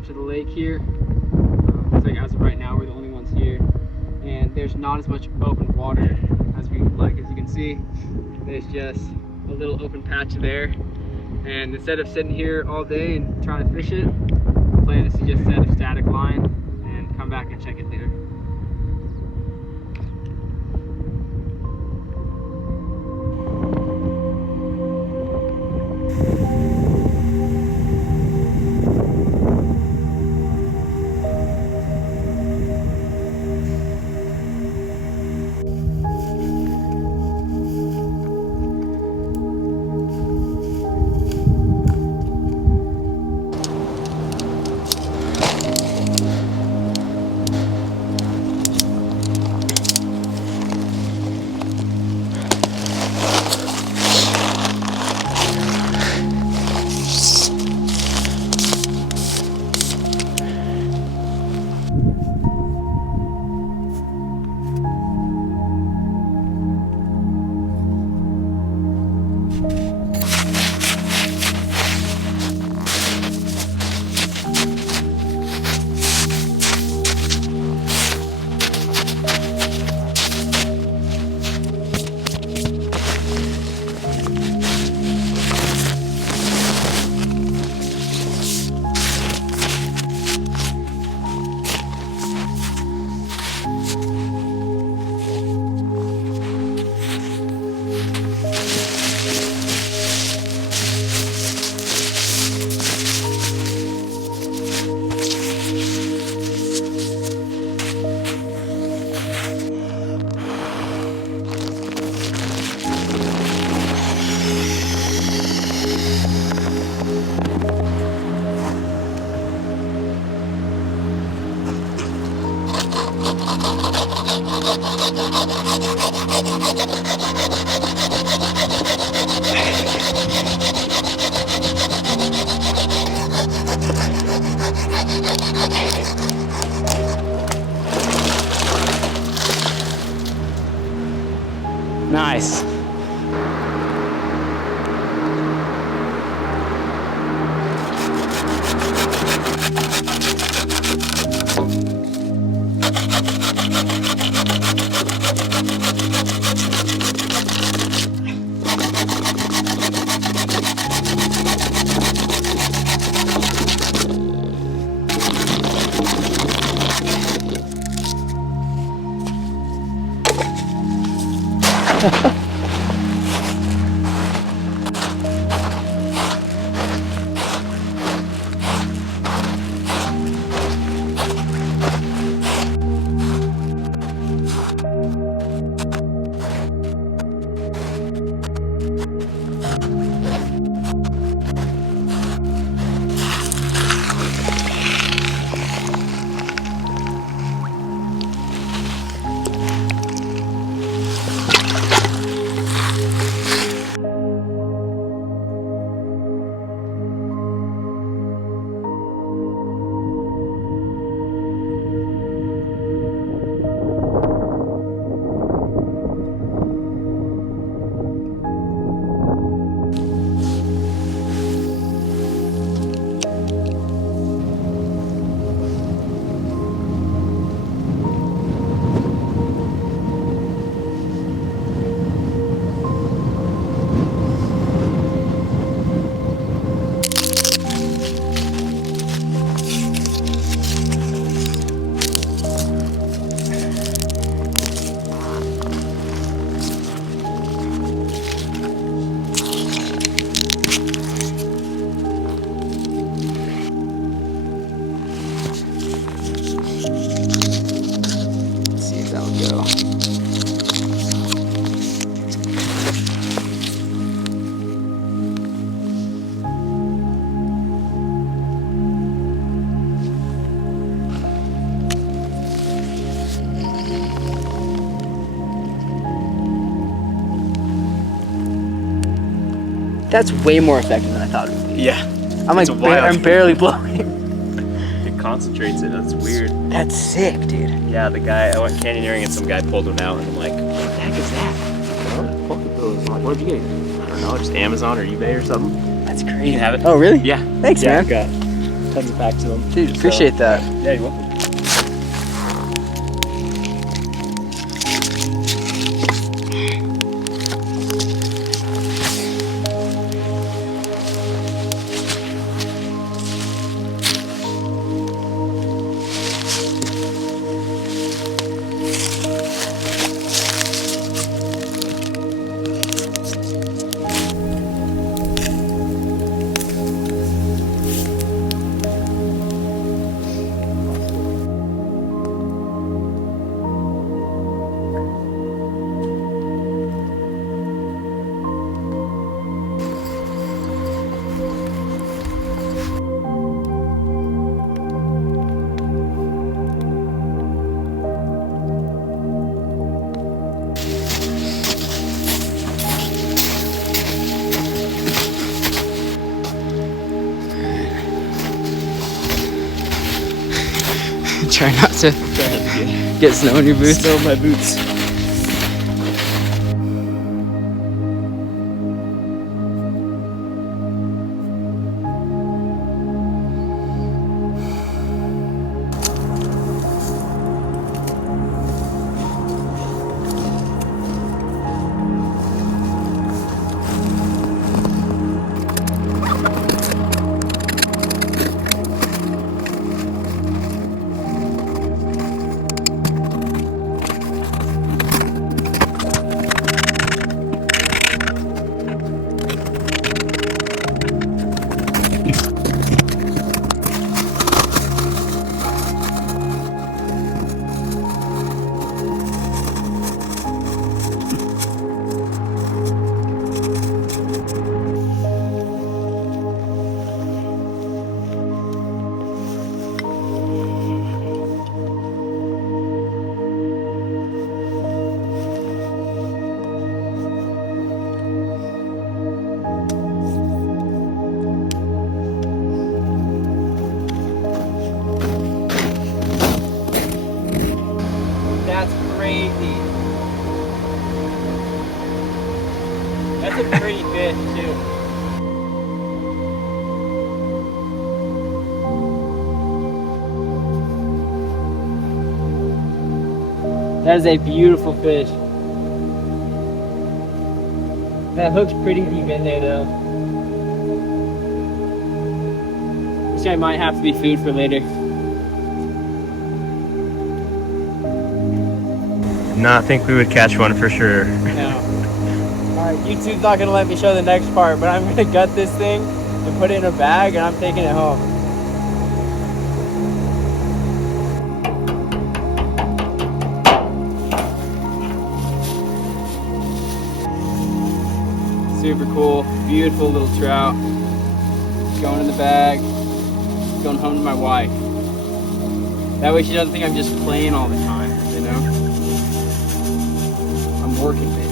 up to the lake here. It's like as of right now, we're the only ones here, and there's not as much open water as we like. As you can see, there's just a little open patch there. And instead of sitting here all day and trying to fish it, the plan is to just set a static line and come back and check it later. Nice. That's way more effective than I thought it would be. Yeah. I'm like, I'm barely blowing. It concentrates it. That's weird. That's sick, dude. Yeah, the guy, I went canyoneering and some guy pulled one out and I'm like, what the heck is that? Pocket pillows. I'm like, what did you get? I don't know, just Amazon or eBay or something. That's crazy. You can have it. Oh, really? Yeah. Thanks, yeah, man. tons of packs of them. Dude, appreciate that. Yeah, you're welcome. Try not to get snow in your boots. Snow in my boots. That's crazy. That's a pretty fish too. That is a beautiful fish. That hook's pretty deep in there though. This guy might have to be food for later. Not think we would catch one for sure. No. Alright, YouTube's not gonna let me show the next part, but I'm gonna gut this thing and put it in a bag and I'm taking it home. Super cool, beautiful little trout. Going in the bag, going home to my wife. That way she doesn't think I'm just playing all the time, you know? I'm working, man.